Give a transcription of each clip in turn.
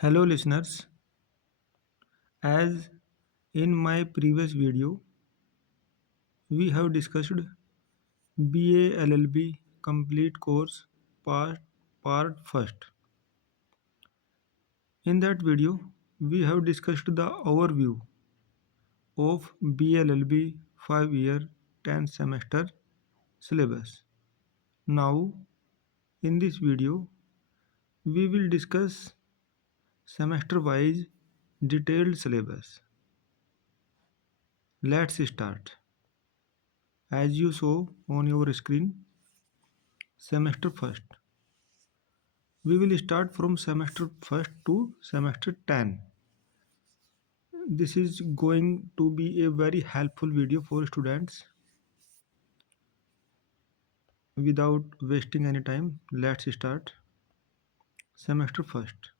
Hello listeners, as in my previous video, we have discussed BA LLB complete course part first. In that video, we have discussed the overview of BA LLB 5-year 10 semester syllabus. Now, in this video, we will discuss semester wise detailed syllabus. Let's start. As you saw on your screen, semester first. We will start from semester first to semester 10. This is going to be a very helpful video for students. Without wasting any time, let's start. Semester first.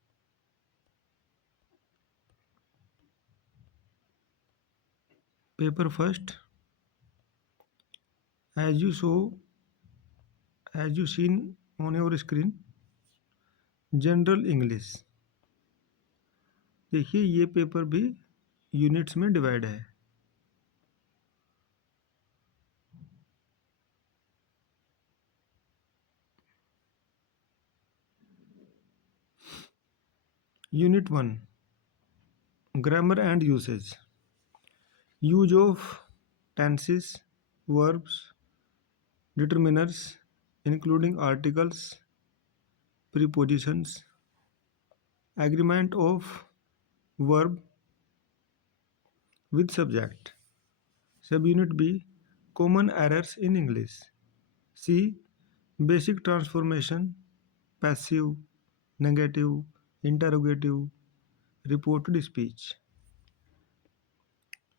Paper first. As you saw, as you seen on your screen, general English. देखिए ये paper भी units में divide है. Unit 1, grammar and usage. Use of tenses, verbs, determiners including articles, prepositions, agreement of verb with subject. Subunit B, common errors in English. C, basic transformation, passive, negative, interrogative, reported speech.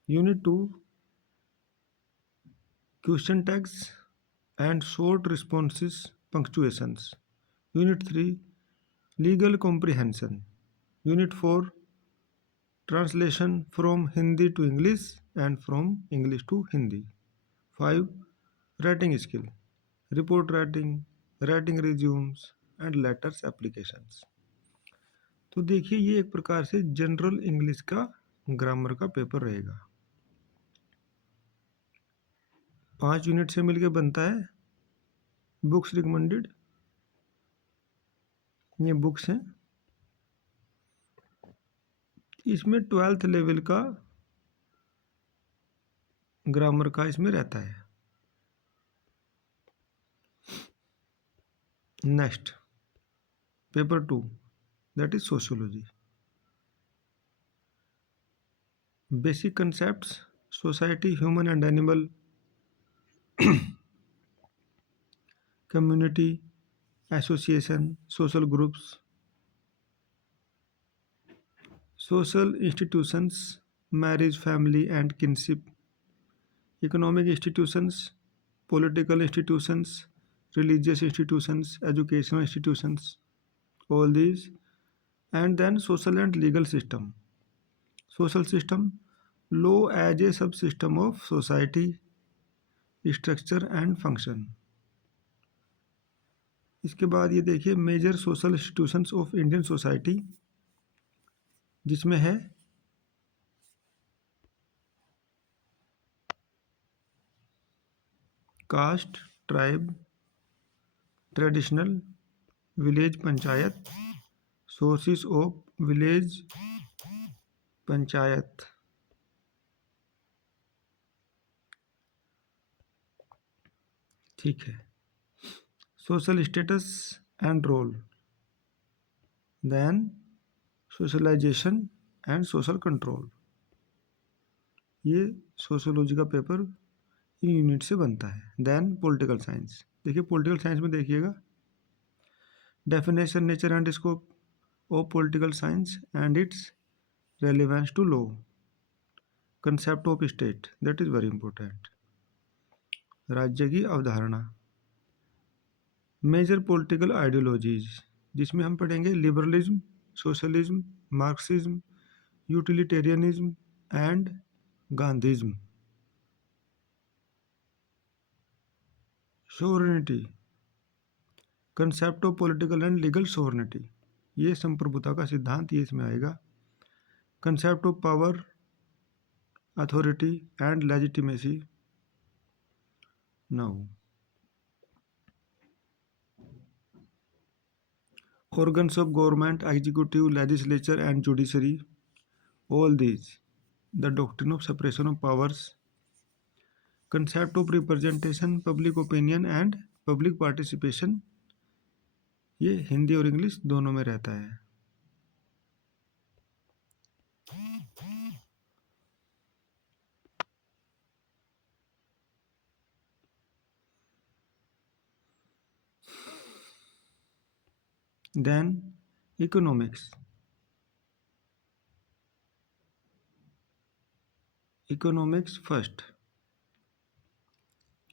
Unit 2, question tags and short responses, punctuations. Unit 3, legal comprehension. Unit 4, translation from Hindi to English and from English to Hindi. 5, writing skill, report writing, writing resumes and letters applications. तो देखिए ये एक प्रकार से general English का grammar का paper रहेगा. 5 unit से मिलकर बनता है. बुक्स रिकमेंडेड, ये बुक्स हैं. इसमें 12th लेवल का ग्रामर का इसमें रहता है. Next paper 2, that is sociology. Basic concepts, society, human and animal, community, association, social groups, social institutions, marriage, family and kinship, economic institutions, political institutions, religious institutions, educational institutions, all these. And then social and legal system. Social system, law as a subsystem of society, structure and function. इसके बाद ये देखिए major social institutions of Indian society, जिसमें है caste, tribe, traditional, village panchayat, sources of village panchayat. ठीक है. Social status and role, then socialization and social control. ये sociology का पेपर इन यूनिट से बनता है. Then political science. देखिए पॉलिटिकल साइंस में देखिएगा definition, nature and scope of political science and its relevance to law, concept of state, that is very important. राज्य की अवधारणा. मेजर पॉलिटिकल आइडियोलॉजीज, जिसमें हम पढ़ेंगे liberalism, socialism, Marxism, utilitarianism and Gandhism. Sovereignty, concept of political and legal sovereignty. ये संप्रभुता का सिद्धांत, ये इसमें आएगा। Concept of power, authority and legitimacy. Now organs of government, executive, legislature and judiciary, all these, the doctrine of separation of powers, concept of representation, public opinion and public participation, ये हिंदी और English दोनों में रहता है। Then economics, economics first,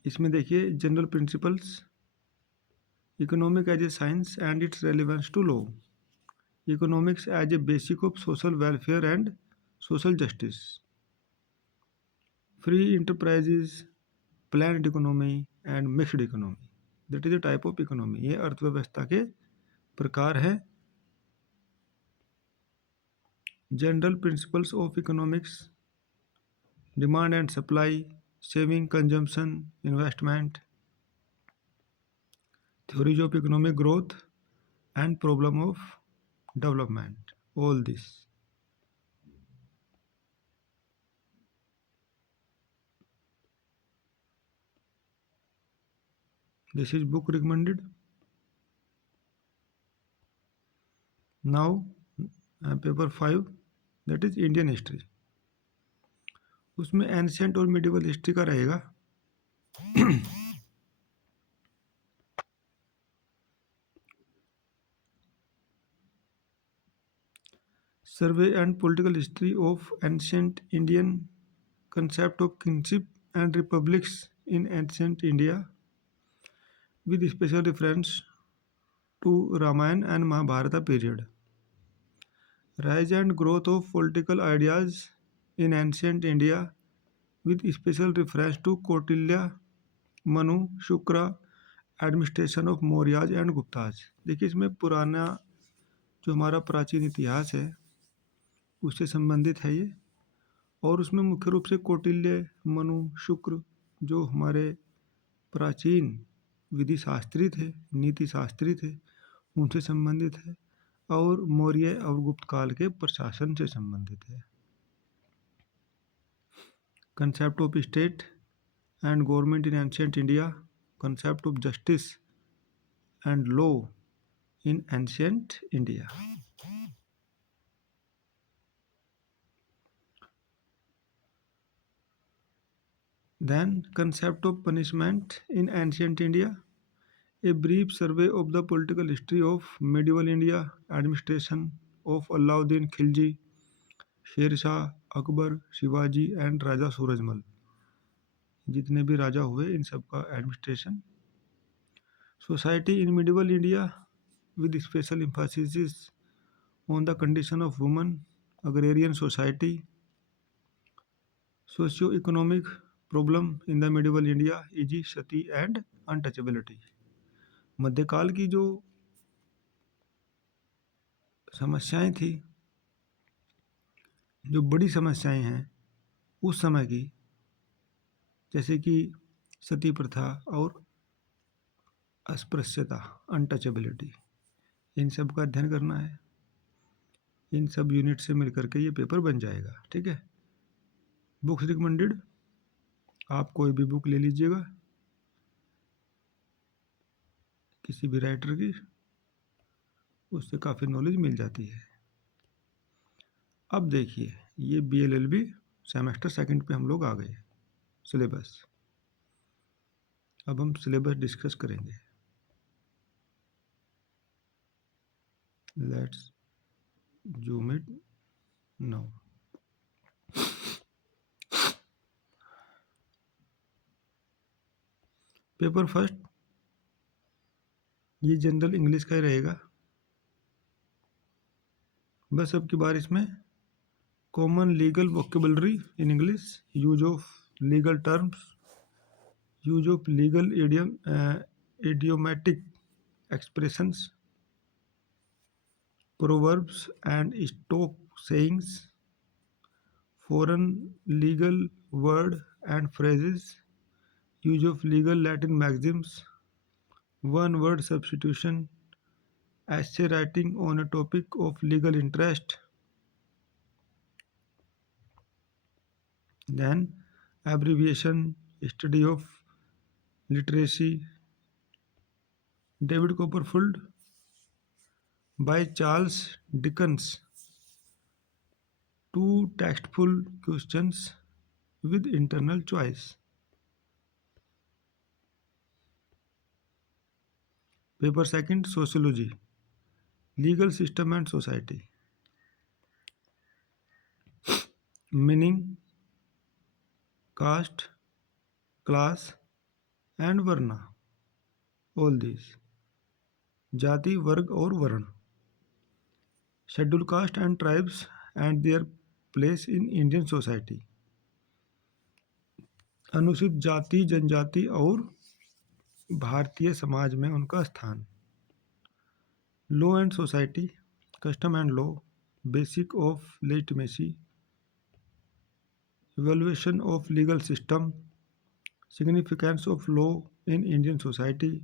इसमें देखिए general principles, economic as a science and its relevance to law, economics as a basic of social welfare and social justice, free enterprises, planned economy and mixed economy, that is a type of economy, ये अर्थव्यवस्था के प्रकार है। General principles of economics, demand and supply, saving, consumption, investment, theories of economic growth and problem of development, all this. This is book recommended. Now paper 5, that is Indian history, उसमें ancient और medieval history का रहेगा। Survey and political history of ancient Indian, concept of kingship and republics in ancient India with special reference to Ramayana and Mahabharata period. Rise and growth of political ideas in ancient India with special reference to Kautilya, Manu, Shukra, administration of Mauryas and Gupta's. देखिए इसमें पुराना जो हमारा प्राचीन इतिहास है उससे संबंधित है ये, और उसमें मुख्य रूप से कौटिल्य, मनु, शुक्र जो हमारे प्राचीन विधि शास्त्री थे, नीति शास्त्री थे, उनसे संबंधित है, और मौर्य और गुप्त काल के प्रशासन से संबंधित है। Concept of state and government in ancient India, concept of justice and law in ancient India. Then concept of punishment in ancient India, a brief survey of the political history of medieval India, administration of Alauddin Khilji, Sher Shah, Akbar, Shivaji and राजा सूरजमल, जितने भी राजा हुए इन सब का administration. Society in medieval India with special emphasis on the condition of woman, agrarian society, socio economic problem in the medieval India, easy, Sati and untouchability. मध्यकाल की जो समस्याएं थी, जो बड़ी समस्याएं हैं उस समय की, जैसे कि सती प्रथा और अस्पृश्यता, अनटचेबिलिटी, इन सब का अध्ययन करना है। इन सब यूनिट से मिलकर के ये पेपर बन जाएगा। ठीक है, बुक्स रिकमेंडेड, आप कोई भी बुक ले लीजिएगा किसी भी राइटर की, उससे काफ़ी नॉलेज मिल जाती है। अब देखिए ये BLLB सेमेस्टर सेकंड पे हम लोग आ गए। सिलेबस, अब हम सिलेबस डिस्कस करेंगे। Let's zoom it now. Paper first ये जनरल इंग्लिश का ही रहेगा। बस अब की बार इसमें common legal vocabulary in English, use of legal terms, use of legal idiomatic expressions, proverbs and stock sayings, foreign legal word and phrases, use of legal Latin maxims, one word substitution, essay writing on a topic of legal interest, then abbreviation, study of literacy. David Copperfield by Charles Dickens. Two tactful questions with internal choice. Paper second, Sociology, Legal System and Society. Meaning, caste, class and varna. All these. जाति, वर्ग और वर्ण. Scheduled caste and tribes and their place in Indian society. अनुसूचित जाति, जनजाति और भारतीय समाज में उनका स्थान. Law and society, custom and law, basic of legitimacy, evaluation of legal system, significance of law in Indian society,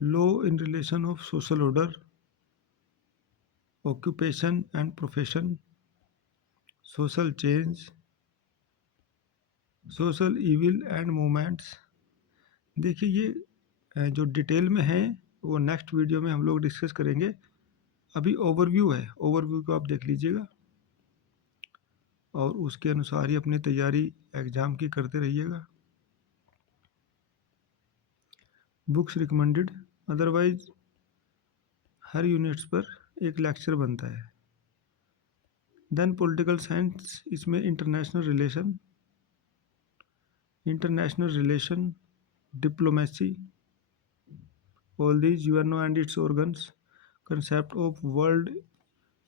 law in relation of social order, occupation and profession, social change, social evil and movements. देखिए ये जो detail में है वो next video में हम लोग discuss करेंगे. अभी ओवरव्यू है, ओवरव्यू को आप देख लीजिएगा और उसके अनुसार ही अपनी तैयारी एग्ज़ाम की करते रहिएगा. बुक्स रिकमेंडेड, अदरवाइज हर यूनिट्स पर एक लेक्चर बनता है. देन पॉलिटिकल साइंस, इसमें international relation, diplomacy, all these UNO and its organs, concept of world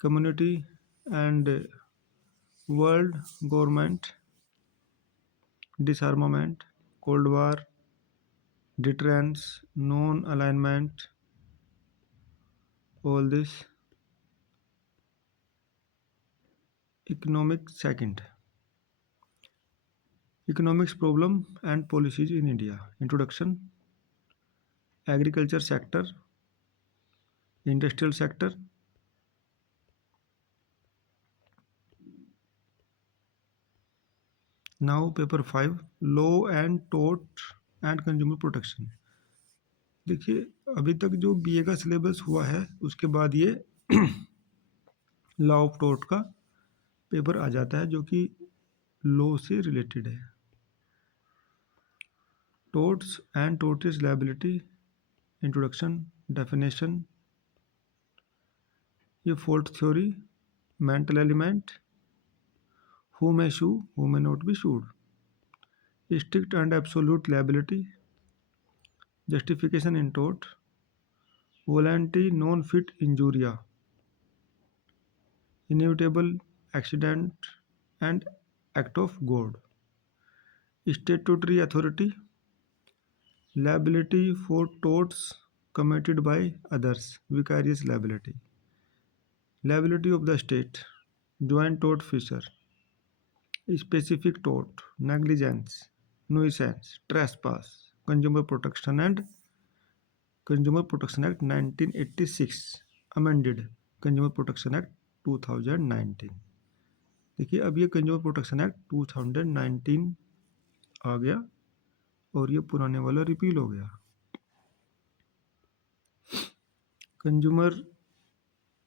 community and world government, disarmament, cold war, deterrence, non alignment, all this. Economic second, economics problem and policies in India. Introduction, agriculture sector, industrial sector. Now paper 5, law and tort and consumer protection. देखिए अभी तक जो BA का syllabus हुआ है उसके बाद ये लॉ ऑफ टोर्ट का पेपर आ जाता है जो कि लॉ से रिलेटेड है. Torts and tortious liability, introduction, definition, ये fault theory, mental element, who may sue, who may not be sued, strict and absolute liability, justification in tort, volenti non fit injuria, inevitable accident and act of God, statutory authority, liability for torts committed by others, vicarious liability, liability of the state, joint tort feature, specific tort, negligence, nuisance, trespass, Consumer Protection and Consumer Protection Act 1986 amended, Consumer Protection Act 2019. देखिए अब ये consumer protection act 2019 आ गया और ये पुराने वाला repeal हो गया. Consumer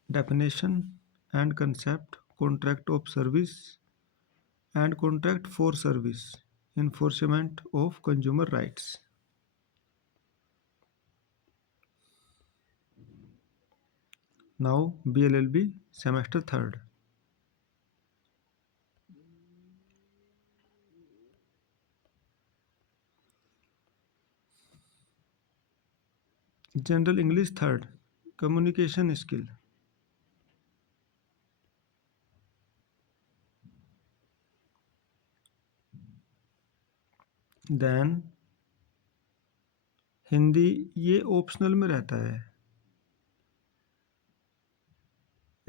definition and concept, contract of service and contract for service, enforcement of consumer rights. Now BLLB semester third. General English third, communication skill. Then Hindi ये ऑप्शनल में रहता है.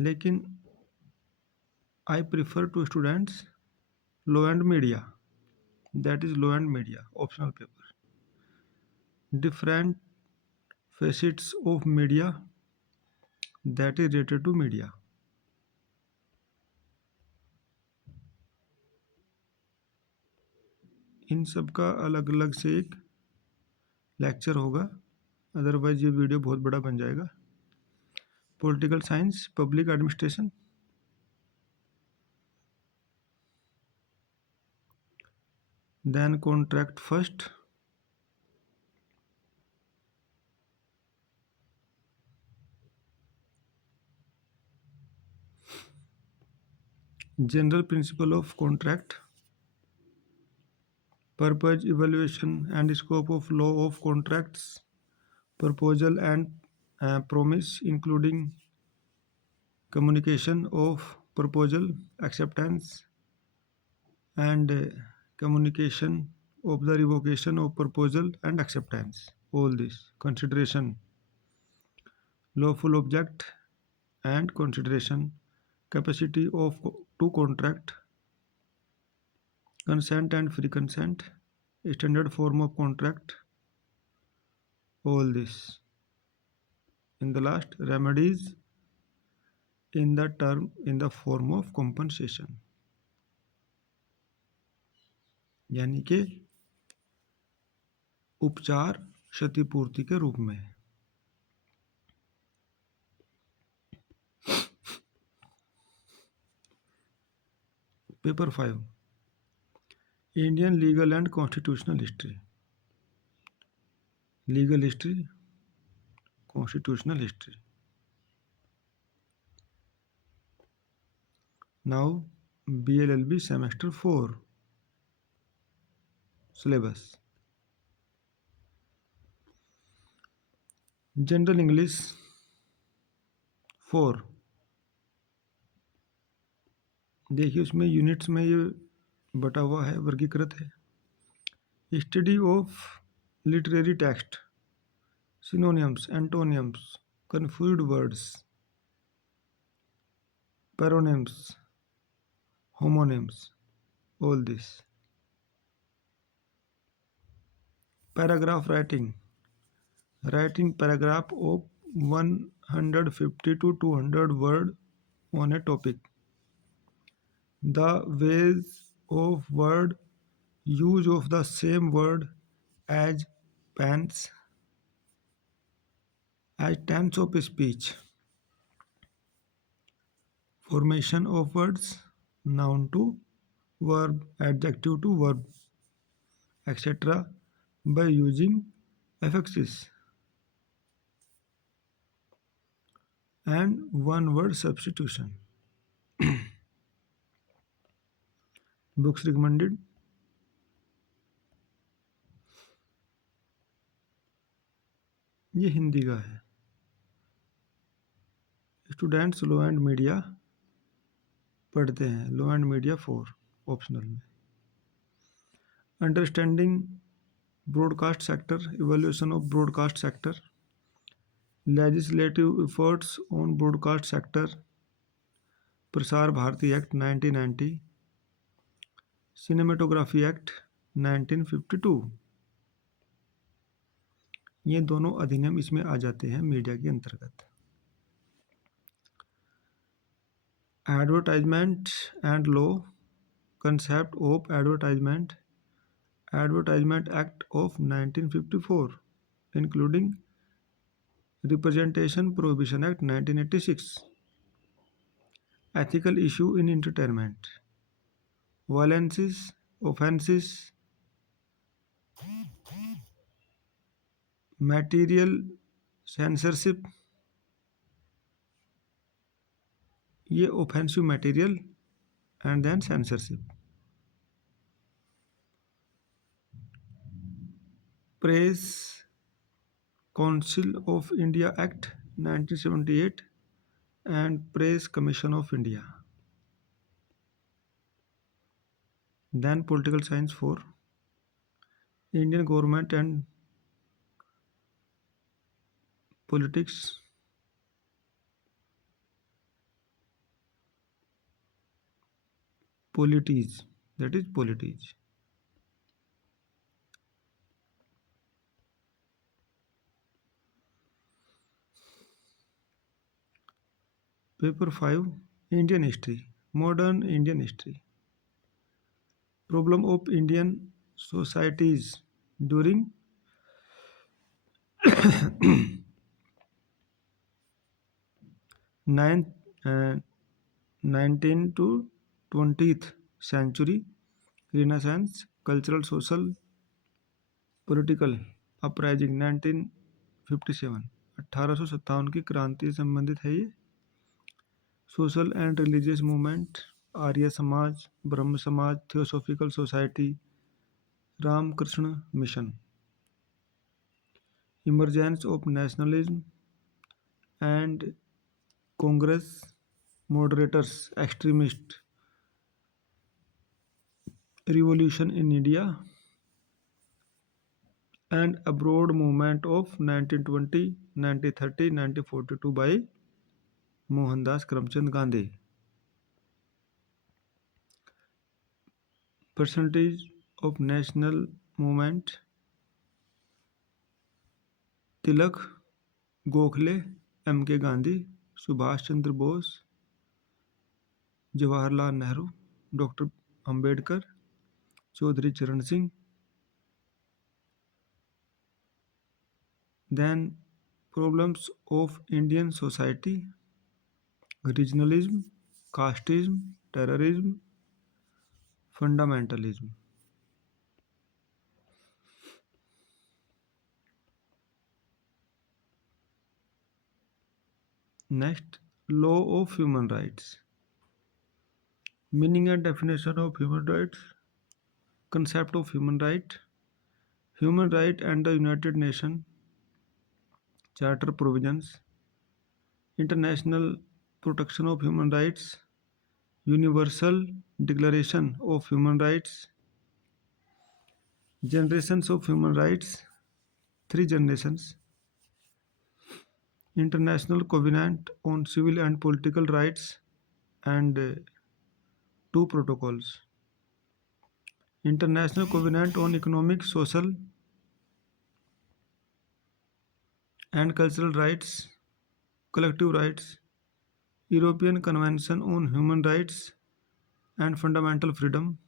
लेकिन I prefer to students law and media, that is law and media optional paper. Different facets of media, that is related to media. इन सब का अलग अलग से एक लेक्चर होगा, अदरवाइज ये वीडियो बहुत बड़ा बन जाएगा. Political science, public administration. Then contract first. General principle of contract. Purpose, evaluation and scope of law of contracts. Proposal and promise including communication of proposal, acceptance, and communication of the revocation of proposal and acceptance. All this consideration, lawful object and consideration, capacity of to contract, consent and free consent, standard form of contract. All this. In the last, remedies in the term in the form of compensation, यानी कि उपचार क्षतिपूर्ति के रूप में. Paper 5, Indian legal and constitutional history. Legal history, constitutional history. Now BLLB semester 4 syllabus. General English 4. देखिए उसमें units में ये बटा हुआ है, वर्गीकृत है. Study of literary text, synonyms, antonyms, confused words, paronyms, homonyms, all this. Paragraph writing, writing paragraph of 150 to 200 word on a topic. The ways of word, use of the same word as pens, as tense of speech, formation of words, noun to verb, adjective to verb, etc. by using affixes and one word substitution. Books recommended. ये हिंदी का है. Students law and media पढ़ते हैं, law and media 4 optional में. Understanding broadcast sector, evolution of broadcast sector, legislative efforts on broadcast sector, Prasar Bharati act 1990, cinematography act 1952. ये दोनों अधिनियम इसमें आ जाते हैं मीडिया के अंतर्गत. Advertisement and law, concept of advertisement, advertisement act of 1954 including representation prohibition act 1986, ethical issue in entertainment, violences, offenses, material censorship, ये offensive material and then censorship. Press Council of India Act 1978 and Press Commission of India. Then political science 4, Indian government and politics. polities, that is polities. Paper 5, Indian history, modern Indian history. Problem of Indian societies during 9th, uh, 19th to 20th century, Renaissance, cultural, social, political uprising 1957, 1857 की क्रांति से संबंधित है ये. Social and religious movement, Arya Samaj, Brahmo Samaj, theosophical society, Ramakrishna Mission. Emergence of nationalism and Congress, moderators, extremist, revolution in India and abroad movement of 1920, 1930, 1942 by Mohandas Karamchand Gandhi. Percentage of national movement: Tilak, Gokhale, M.K. Gandhi, Subhash Chandra Bose, Jawaharlal Nehru, doctor Ambedkar, Chaudhary Charan Singh. Then problems of Indian society: regionalism, casteism, terrorism, fundamentalism. Next, law of human rights. Meaning and definition of human rights. Concept of human right. Human right and the United Nations Charter provisions. International protection of human rights. Universal Declaration of Human Rights. Generations of human rights. 3 generations. International Covenant on Civil and Political Rights and 2 protocols. International Covenant on Economic, Social and Cultural Rights, Collective Rights. European Convention on Human Rights and Fundamental Freedom.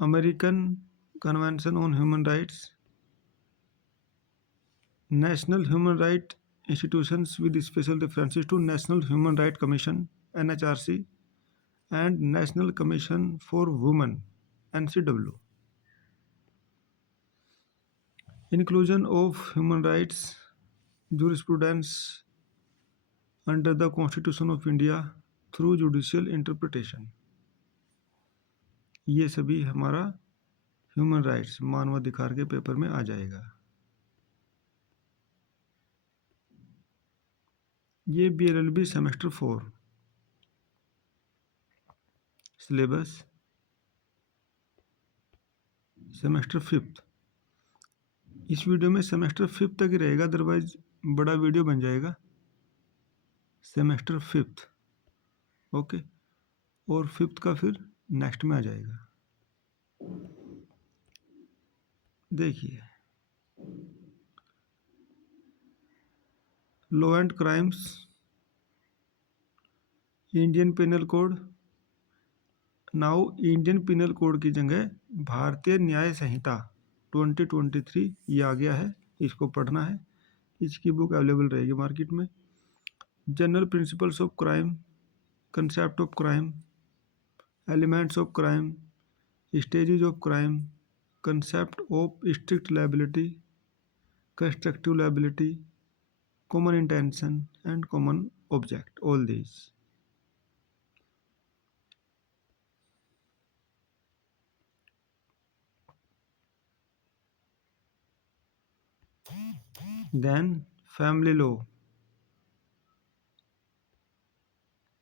American Convention on Human Rights. National Human Rights Institutions with special references to National Human Rights Commission (NHRC) and National Commission for Women (NCW). Inclusion of human rights jurisprudence under the Constitution of India through judicial interpretation. ये सभी हमारा human rights मानवाधिकार के paper में आ जाएगा. ये BLLB semester 4 syllabus semester 5. इस video में सेमेस्टर 5 तक ही रहेगा, अदरवाइज बड़ा वीडियो बन जाएगा. सेमेस्टर 5 ओके, और 5th का फिर नेक्स्ट में आ जाएगा. देखिए, law and crimes, Indian penal code. Now Indian penal code की जगह भारतीय न्याय संहिता 2023 ये आ गया है, इसको पढ़ना है. इसकी बुक अवेलेबल रहेगी मार्केट में. General principles of crime, concept of crime, elements of crime, stages of crime, concept of strict liability, constructive liability, common intention and common object, all these. Then family law.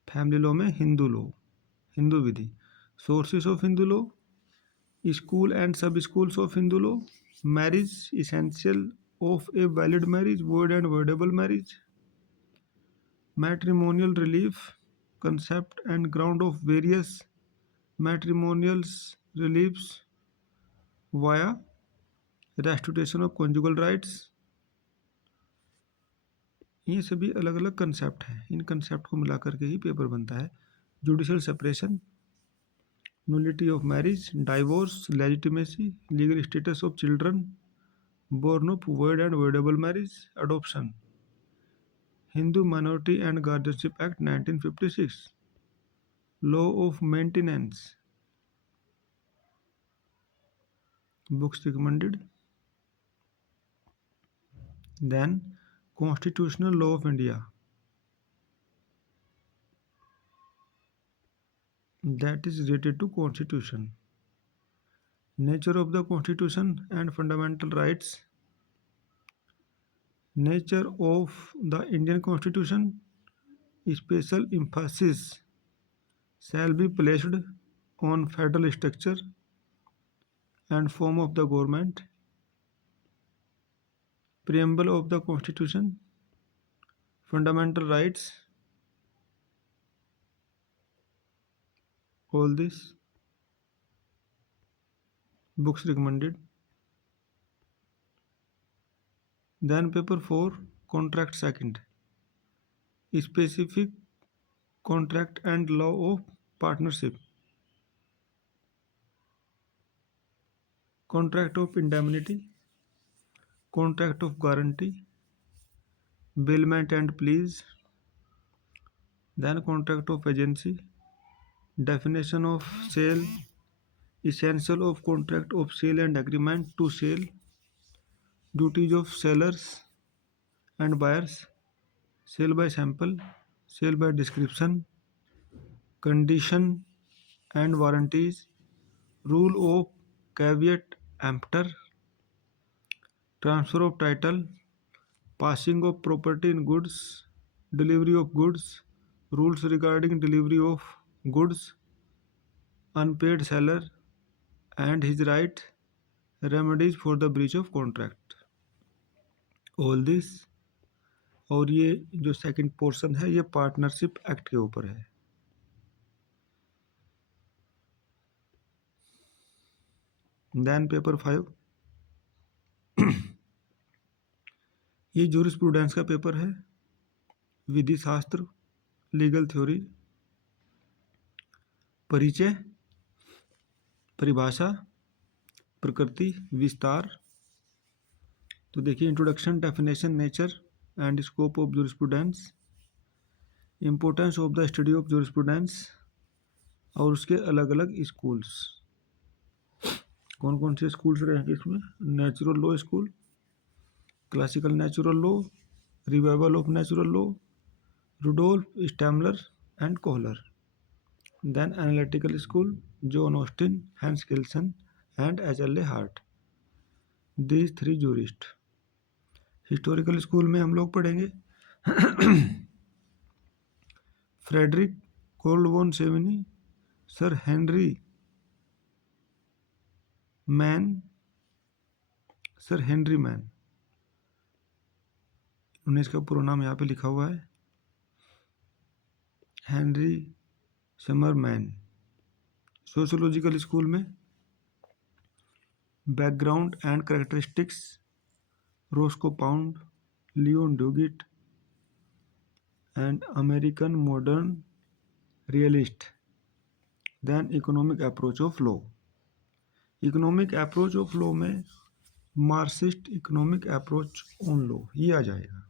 Family law में Hindu law, Hindu विधि. Sources of Hindu law, school and sub schools of Hindu law, marriage, essential of a valid marriage, void and voidable marriage, matrimonial relief, concept and ground of various matrimonials relieves via restitution of conjugal rights. ये सभी अलग अलग concept हैं, इन concept को मिला करके ही paper बनता है। Judicial separation, nullity of marriage, divorce, legitimacy, legal status of children born of void and voidable marriage, adoption, Hindu Minority and Guardianship Act 1956, law of maintenance, books recommended. Then constitutional law of India, that is related to constitution, nature of the constitution and fundamental rights. Nature of the Indian constitution, special emphasis shall be placed on federal structure and form of the government. Preamble of the constitution, fundamental rights, all this, books recommended. Then paper 4, contract second, specific contract and law of partnership, contract of indemnity, contract of guarantee, bailment and pleas. Then contract of agency, definition of sale, essential of contract of sale and agreement to sale, duties of sellers and buyers, sale by sample, sale by description, condition and warranties, rule of caveat emptor, transfer of title, passing of property in goods, delivery of goods, rules regarding delivery of goods, unpaid seller and his right, remedies for the breach of contract, all this। और ये जो second portion है ये partnership act के ऊपर है। Then paper 5, ये jurisprudence का पेपर है, विधि शास्त्र, लीगल थ्योरी, परिचय, परिभाषा, प्रकृति, विस्तार। तो देखिए introduction, definition, nature and scope of jurisprudence, importance of the study of jurisprudence और उसके अलग अलग स्कूल्स। कौन कौन से स्कूल्स रहेंगे इसमें? Natural law school, classical natural law, revival of natural law, Rudolf Stammler and Kohler. Then analytical school, John Austin, Hans Kelsen and H L A. Hart, these 3 jurist. Historical school में हम लोग पढ़ेंगे Friedrich Carl von Savigny, sir Henry Maine, sir Henry Maine, उन्हें इसका पूरा नाम यहाँ पे लिखा हुआ है, Henry Sumner Maine. Sociological school में background and characteristics, Roscoe Pound, Leon Duguit and American modern realist. Then economic approach of law, economic approach of law में Marxist economic approach on law ये आ जाएगा।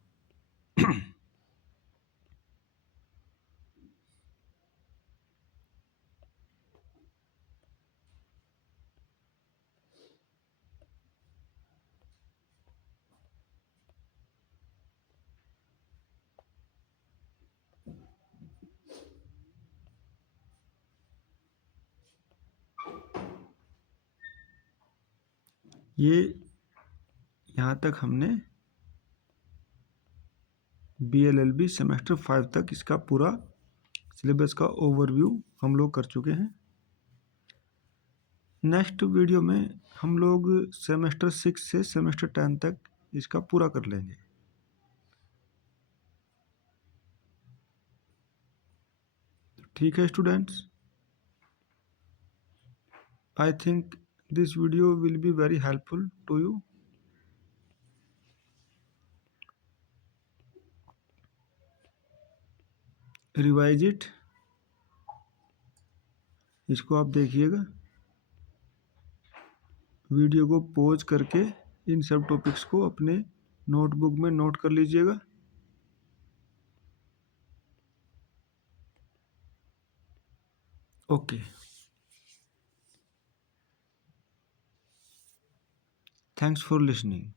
ये यहाँ तक हमने BLLB सेमेस्टर 5 तक इसका पूरा सिलेबस का ओवरव्यू हम लोग कर चुके हैं। नेक्स्ट वीडियो में हम लोग सेमेस्टर 6 से सेमेस्टर 10 तक इसका पूरा कर लेंगे। ठीक है students. I think this video will be very helpful to you. Revise it. इसको आप देखिएगा, वीडियो को पॉज करके इन सब टॉपिक्स को अपने नोटबुक में नोट कर लीजिएगा। Okay, thanks for listening.